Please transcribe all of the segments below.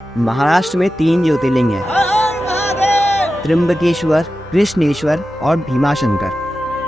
महाराष्ट्र में 3 ज्योतिर्लिंग हैं, त्र्यंबकेश्वर, कृष्णेश्वर और भीमाशंकर।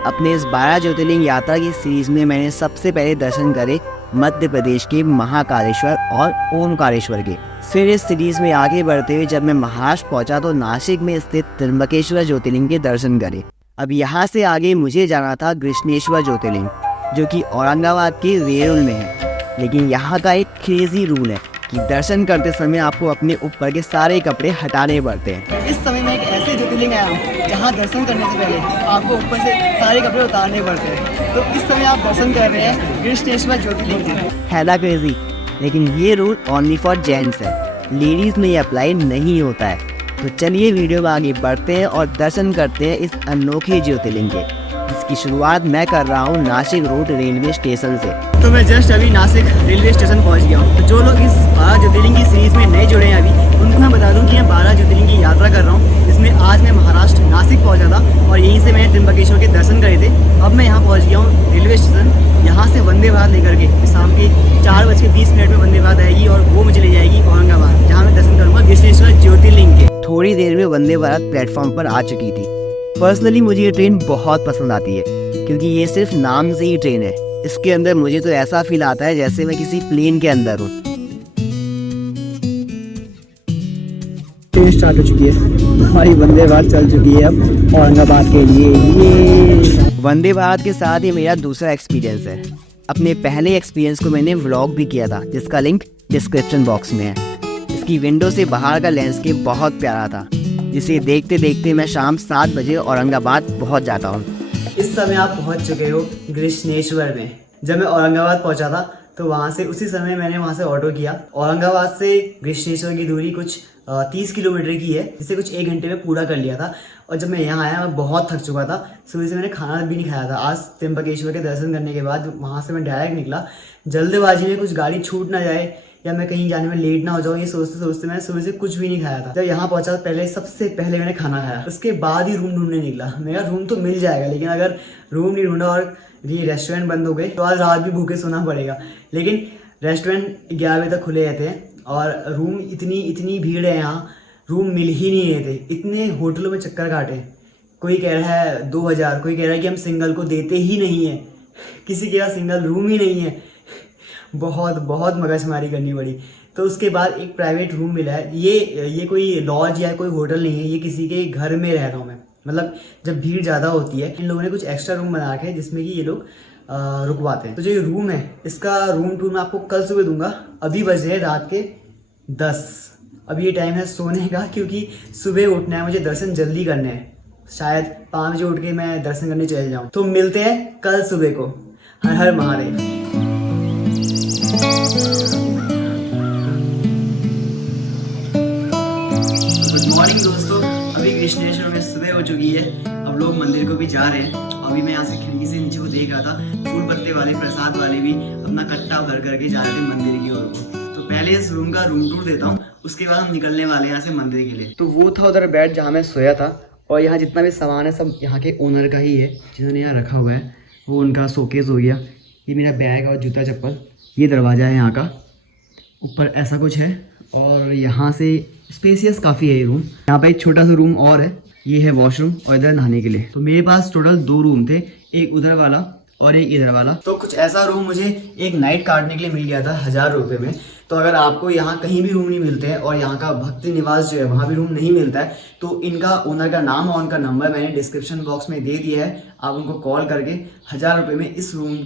अपने इस 12 ज्योतिर्लिंग यात्रा की सीरीज में मैंने सबसे पहले दर्शन करे मध्य प्रदेश के महाकालेश्वर और ओमकारेश्वर के। फिर इस सीरीज में आगे बढ़ते हुए जब मैं महाराष्ट्र पहुंचा तो नासिक में स्थित त्र्यंबकेश्वर ज्योतिर्लिंग के दर्शन करे। अब यहाँ से आगे मुझे जाना था कृष्णेश्वर ज्योतिर्लिंग, जो कि औरंगाबाद के वेरुल में है। लेकिन यहाँ का एक क्रेजी रूल है कि दर्शन करते समय आपको अपने ऊपर के सारे कपड़े हटाने पड़ते हैं। इस समय मैं एक ऐसे ज्योतिर्लिंग आया हूँ जहाँ दर्शन करने से पहले आपको ऊपर से सारे कपड़े उतारने पड़ते हैं। तो इस समय आप दर्शन कर रहे हैं कृष्णेश्वर ज्योतिर्लिंग के। है ना क्रेजी, लेकिन ये रूल ओनली फॉर जेंट्स है, लेडीज में ये अप्लाई नहीं होता है। तो चलिए वीडियो में आगे बढ़ते हैं और दर्शन करते हैं इस अनोखे ज्योतिर्लिंग के, जिसकी शुरुआत मैं कर रहा हूँ नासिक रोड रेलवे स्टेशन से। तो मैं जस्ट अभी नासिक रेलवे स्टेशन पहुँच गया हूँ। तो जो लोग इस 12 ज्योतिर्लिंग की सीरीज में नए जुड़े हैं अभी, उनको मैं बता दूँ कि मैं 12 ज्योतिर्लिंग की यात्रा कर रहा हूँ, जिसमें आज मैं महाराष्ट्र नासिक पहुँचा था और यहीं से मैंने त्र्यंबकेश्वर के दर्शन करे थे। अब मैं यहाँ पहुँच गया हूँ रेलवे स्टेशन। यहाँ से वंदे भारत लेकर के शाम के 4:20 में वंदे भारत आएगी और वो मुझे ले जाएगी औरंगाबाद, जहाँ मैं दर्शन करूँगा कृष्णेश्वर ज्योतिर्लिंग के। थोड़ी देर में वंदे भारत प्लेटफॉर्म पर आ चुकी थी। पर्सनली मुझे ये ट्रेन बहुत पसंद आती है, क्योंकि ये सिर्फ नाम से ही ट्रेन है। इसके अंदर मुझे तो ऐसा फील आता है जैसे मैं किसी प्लेन के अंदर हूँ। ट्रेन स्टार्ट हो चुकी है, हमारी वंदे भारत चल चुकी है अब औरंगाबाद के लिए। ये वंदे भारत के साथ ये मेरा दूसरा एक्सपीरियंस है। अपने पहले एक्सपीरियंस को मैंने व्लॉग भी किया था, जिसका लिंक डिस्क्रिप्शन बॉक्स में है। इसकी विंडो से बाहर का लैंडस्केप बहुत प्यारा था, जिसे देखते देखते मैं शाम 7 बजे औरंगाबाद पहुंच जाता हूं। इस समय आप पहुंच चुके हो कृष्णेश्वर में। जब मैं औरंगाबाद पहुंचा था तो वहां से उसी समय मैंने वहां से ऑटो किया। औरंगाबाद से कृष्णेश्वर की दूरी कुछ 30 किलोमीटर की है, जिसे कुछ 1 घंटे में पूरा कर लिया था। और जब मैं यहाँ आया मैं बहुत थक चुका था, सुबह से मैंने खाना भी नहीं खाया था। आज त्र्यंबकेश्वर के दर्शन करने के बाद वहाँ से मैं डायरेक्ट निकला। जल्दबाजी में कुछ गाड़ी छूट ना जाए या मैं कहीं जाने में लेट ना हो जाऊँ, ये सोचते सोचते मैं सुबह से कुछ भी नहीं खाया था। जब यहाँ पहुँचा सबसे पहले मैंने खाना खाया, उसके बाद ही रूम ढूंढने निकला। मेरा रूम तो मिल जाएगा, लेकिन अगर रूम नहीं ढूंढा और ये रेस्टोरेंट बंद हो गए तो आज रात भी भूखे सोना पड़ेगा। लेकिन रेस्टोरेंट 11 बजे तक खुले रहते हैं और रूम इतनी भीड़ है, यहाँ रूम मिल ही नहीं रहे थे। इतने होटलों में चक्कर काटे, कोई कह रहा है 2000, कोई कह रहा है कि हम सिंगल को देते ही नहीं है, किसी के पास सिंगल रूम ही नहीं है। बहुत मगजमारी करनी पड़ी। तो उसके बाद एक प्राइवेट रूम मिला है। ये कोई लॉज या कोई होटल नहीं है, ये किसी के घर में रह रहा हूँ मैं। मतलब जब भीड़ ज़्यादा होती है इन लोगों ने कुछ एक्स्ट्रा रूम बना के जिसमें कि ये लोग रुकवाते हैं। तो जो ये रूम है इसका रूम टूर मैं आपको कल सुबह दूंगा। अभी बजे रात के 10। अभी ये टाइम है सोने का, क्योंकि सुबह उठना है मुझे, दर्शन जल्दी करने हैं। शायद 5 बजे उठ के मैं दर्शन करने चले जाऊँ। तो मिलते हैं कल सुबह को। हर हर महादेव। गुड मॉर्निंग दोस्तों, अभी कृष्णेश्वर में सुबह हो चुकी है। अब लोग मंदिर को भी जा रहे हैं। अभी मैं यहाँ से खिड़की से नीचे को देख रहा था, फूल पत्ते वाले प्रसाद वाले भी अपना कट्टा भर करके जा रहे थे मंदिर की ओर को। तो पहले इस रूम का रूम टूर देता हूँ, उसके बाद हम निकलने वाले हैं यहाँ से मंदिर के लिए। तो वो था उधर बेड जहाँ मैं सोया था, और यहाँ जितना भी सामान है सब यहाँ के ओनर का ही है, जिन्होंने यहाँ रखा हुआ है। वो उनका शोकेस हो गया। ये मेरा बैग और जूता चप्पल, ये दरवाज़ा है यहाँ का, ऊपर ऐसा कुछ है। और यहाँ से स्पेसियस काफ़ी है ये रूम। यहाँ पे एक छोटा सा रूम और है, ये है वॉशरूम और इधर नहाने के लिए। तो मेरे पास टोटल 2 रूम थे, एक उधर वाला और एक इधर वाला। तो कुछ ऐसा रूम मुझे एक नाइट काटने के लिए मिल गया था 1000 रुपये में। तो अगर आपको यहाँ कहीं भी रूम नहीं मिलते हैं और यहाँ का भक्ति निवास जो है वहाँ भी रूम नहीं मिलता है, तो इनका ओनर का नाम और उनका नंबर मैंने डिस्क्रिप्शन बॉक्स में दे दिया है। आप उनको कॉल करके 1000 रुपये में इस रूम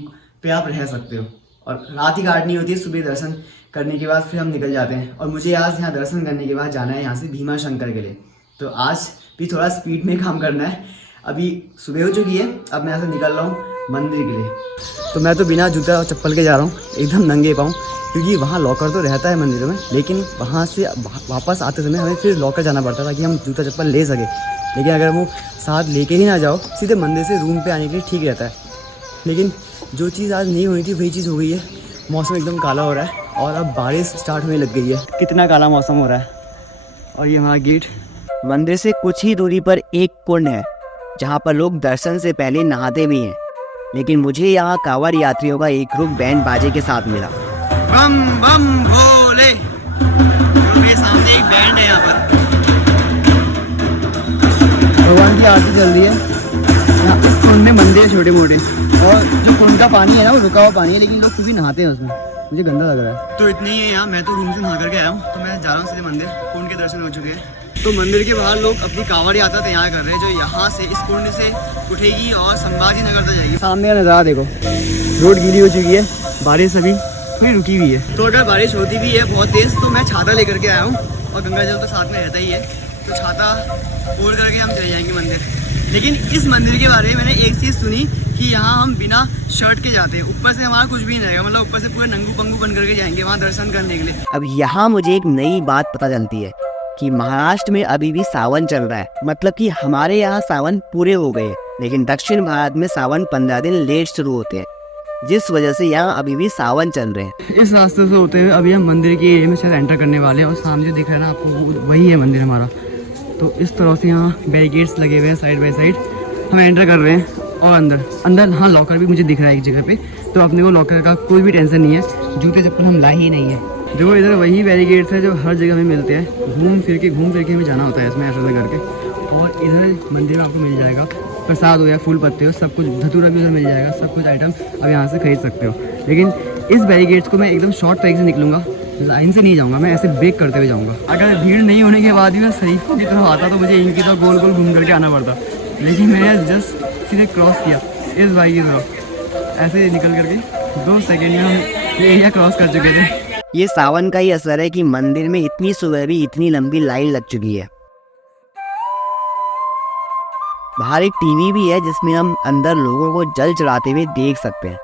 पे आप रह सकते हो। और रात ही काटनी होती है, सुबह दर्शन करने के बाद फिर हम निकल जाते हैं। और मुझे आज यहाँ दर्शन करने के बाद जाना है यहाँ से भीमाशंकर के लिए। तो आज भी थोड़ा स्पीड में काम करना है। अभी सुबह हो चुकी है, अब मैं यहाँ से निकल रहा हूँ मंदिर के लिए। तो मैं तो बिना जूता और चप्पल के जा रहा हूँ, एकदम नंगे पाँव, क्योंकि वहाँ लॉकर तो रहता है मंदिरों में, लेकिन वहाँ से वापस आते समय हमें फिर लॉकर जाना पड़ता है ताकि हम जूता चप्पल ले सके। लेकिन अगर वो साथ लेके ही ना जाओ, सीधे मंदिर से रूम पे आने के लिए ठीक रहता है। लेकिन जो चीज़ आज नहीं होनी थी वही चीज़ हो गई है। मौसम एकदम काला हो रहा है और अब बारिश स्टार्ट होने लग गई है। कितना काला मौसम हो रहा है। और ये हमारा गेट। मंदिर से कुछ ही दूरी पर एक कुंड है, जहाँ पर लोग दर्शन से पहले नहाते भी हैं। लेकिन मुझे यहाँ कांवड़ यात्रियों का एक ग्रुप बैंड बाजे के साथ मिला। बम बम भोले, जो मेरे सामने की आरती चल रही है। यहाँ इस कुंड में मंदिर है छोटे मोटे, और जो कुंड का पानी है ना वो रुका हुआ पानी है, लेकिन लोग फिर भी नहाते हैं उसमें, मुझे गंदा लग रहा है। तो इतनी ही है यहाँ, मैं तो रूम से नहा करके आया हूँ, तो मैं जा रहा हूँ सीधे मंदिर। कुंड के दर्शन हो चुके हैं, तो मंदिर के बाहर लोग अपनी कांवड़ यात्रा तैयार कर रहे हैं, जो यहाँ से इस कुंड से उठेगी और संभाजी नगर तक जाएगी। सामने का नज़ारा देखो, रोड गीली हो चुकी है, बारिश अभी थोड़ी रुकी हुई है। तो अगर बारिश होती भी है बहुत तेज़ तो मैं छाता लेकर के आया हूँ, और गंगा जल तो साथ में रहता ही है, तो छाता ओढ़ करके हम चले जाएंगे मंदिर। लेकिन इस मंदिर के बारे में मैंने एक चीज़ सुनी कि यहाँ हम बिना शर्ट के जाते हैं, ऊपर से हमारा कुछ भी नहीं रहेगा, मतलब ऊपर से पूरे नंगू पंगू बन करके जाएंगे वहाँ दर्शन करने के लिए। अब यहाँ मुझे एक नई बात पता चलती है कि महाराष्ट्र में अभी भी सावन चल रहा है, मतलब कि हमारे यहाँ सावन पूरे हो गए, लेकिन दक्षिण भारत में सावन 15 दिन लेट शुरू होते हैं, जिस वजह से यहाँ अभी भी सावन चल रहे हैं। इस रास्ते से होते हुए अभी हम मंदिर के एरिया में शायद एंटर करने वाले हैं, और सामने दिख रहा है ना आपको, वही है मंदिर हमारा। तो इस तरह से यहाँ बैरिकेड्स लगे हुए हैं साइड बाई साइड, हम एंटर कर रहे हैं। और अंदर हाँ लॉकर भी मुझे दिख रहा है एक जगह पे, तो अपने को लॉकर का कोई भी टेंशन नहीं है, जूते चप्पल हम लाए ही नहीं है। देखो इधर वही बैरिकेड्स है जो हर जगह में मिलते हैं, घूम फिर के हमें जाना होता है इसमें ऐसा करके। और इधर मंदिर में आपको मिल जाएगा प्रसाद हो या फूल पत्ते हो, सब कुछ, धतूरा भी उधर मिल जाएगा, सब कुछ आइटम अब यहाँ से खरीद सकते हो। लेकिन इस बैरिकेड्स को मैं एकदम शॉर्ट तरीके से निकलूँगा, लाइन से नहीं जाऊँगा, मैं ऐसे ब्रेक करते हुए जाऊँगा। अगर भीड़ नहीं होने के बाद भी मैं शरीफों की तरफ आता तो मुझे इनकी तरफ गोल गोल घूम करके आना पड़ता, लेकिन मैंने जस्ट सीधे क्रॉस किया इस भाई की तरफ, ऐसे निकल करके 2 सेकेंड में हम ये एरिया क्रॉस कर चुके थे। ये सावन का ही असर है कि मंदिर में इतनी सुबह भी इतनी लंबी लाइन लग चुकी है। बाहर एक टीवी भी है जिसमें हम अंदर लोगों को जल चढ़ाते हुए देख सकते हैं।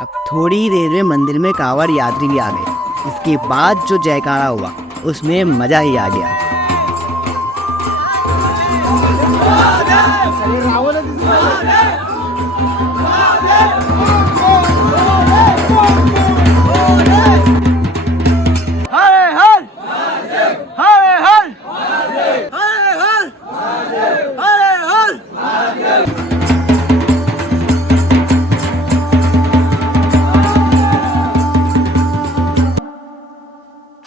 अब थोड़ी ही देर में मंदिर में कांवड़ यात्री भी आ गए, इसके बाद जो जयकारा हुआ उसमें मजा ही आ गया।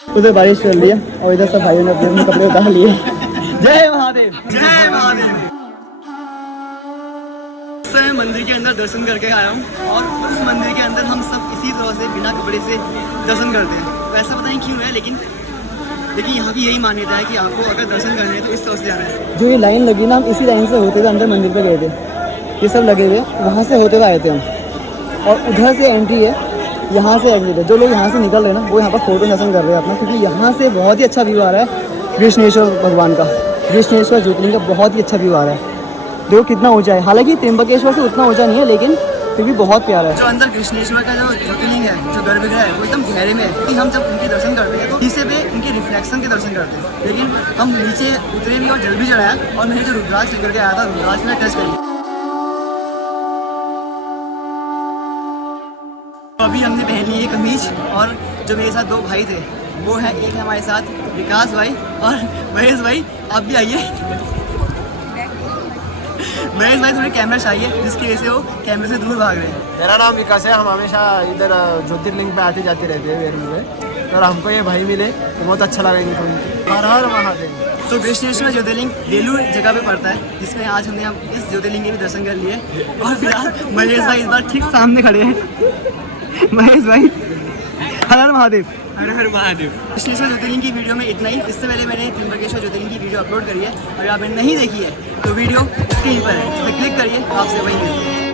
उधर बारिश चल रही है और इधर सब भाइयों ने अपने कपड़े उतार लिए। जय महादेव, जय महादेव। मैं मंदिर के अंदर दर्शन करके आया हूँ, और उस मंदिर के अंदर हम सब इसी तरह से बिना कपड़े से दर्शन करते हैं। वैसा पता नहीं क्यों है, लेकिन यहाँ की यही मान्यता है कि आपको अगर दर्शन करने हैं तो इस तरह से जाना है। जो ये लाइन लगी ना, हम इसी लाइन से होते हुए अंदर मंदिर पे गए थे, ये सब लगे हुए, वहाँ से होते हुए आए थे हम, और उधर से एंट्री है, यहाँ से एग्जिट है। जो लोग यहाँ से निकल रहे हैं ना, वो यहाँ पर फोटो सेशन कर रहे हैं अपना, क्योंकि यहाँ से बहुत ही अच्छा व्यू आ रहा है कृष्णेश्वर भगवान का, कृष्णेश्वर ज्योतिर्लिंग का बहुत ही अच्छा व्यू आ रहा है। देखो कितना ऊंचा है, हालांकि त्र्यंबकेश्वर से उतना ऊंचा नहीं है, लेकिन फिर भी बहुत प्यारा है। जो अंदर कृष्णेश्वर का जो ज्योतिर्लिंग है, जो गर्भगृह है, वो एकदम गहरे में है कि हम जब उनके दर्शन करते हैं तो नीचे पे उनके रिफ्लेक्शन के दर्शन करते हैं। लेकिन हम नीचे उतरे भी और जल भी चढ़ाया, और मैंने जो रुद्राक्ष लेकर के आया था, रुद्राक्ष में टच करी। तो अभी हमने पहन ली है कमीज, और जो मेरे साथ 2 भाई थे वो है, एक है हमारे साथ विकास भाई और महेश भाई। आप भी आइए। महेश भाई थोड़े कैमरा चाहिए, जिसकी वजह से वो कैमरे से दूर भाग रहे हैं। मेरा नाम विकास है, हम हमेशा इधर ज्योतिर्लिंग पे आते जाते रहते हैं वेरूल में, और हमको ये भाई मिले तो बहुत अच्छा लगा इनको। हर हर महादेव। तो कृष्णेश्वर ज्योतिर्लिंग बेलूर जगह पे पड़ता है, जिसमें आज हमने हम इस ज्योतिर्लिंग के भी दर्शन कर लिए। और फिलहाल महेश भाई इस बार ठीक सामने खड़े हैं। महेश भाई हर हर महादेव। हर हर महादेव। कृष्णेश्वर ज्योतिर्लिंग की वीडियो में इतना ही। इससे पहले मैंने त्र्यंबकेश्वर ज्योतिर्लिंग की वीडियो अपलोड करी है, अगर आपने नहीं देखी है तो वीडियो स्क्रीन पर है, तो क्लिक करिए, आपसे वही मिलते हैं।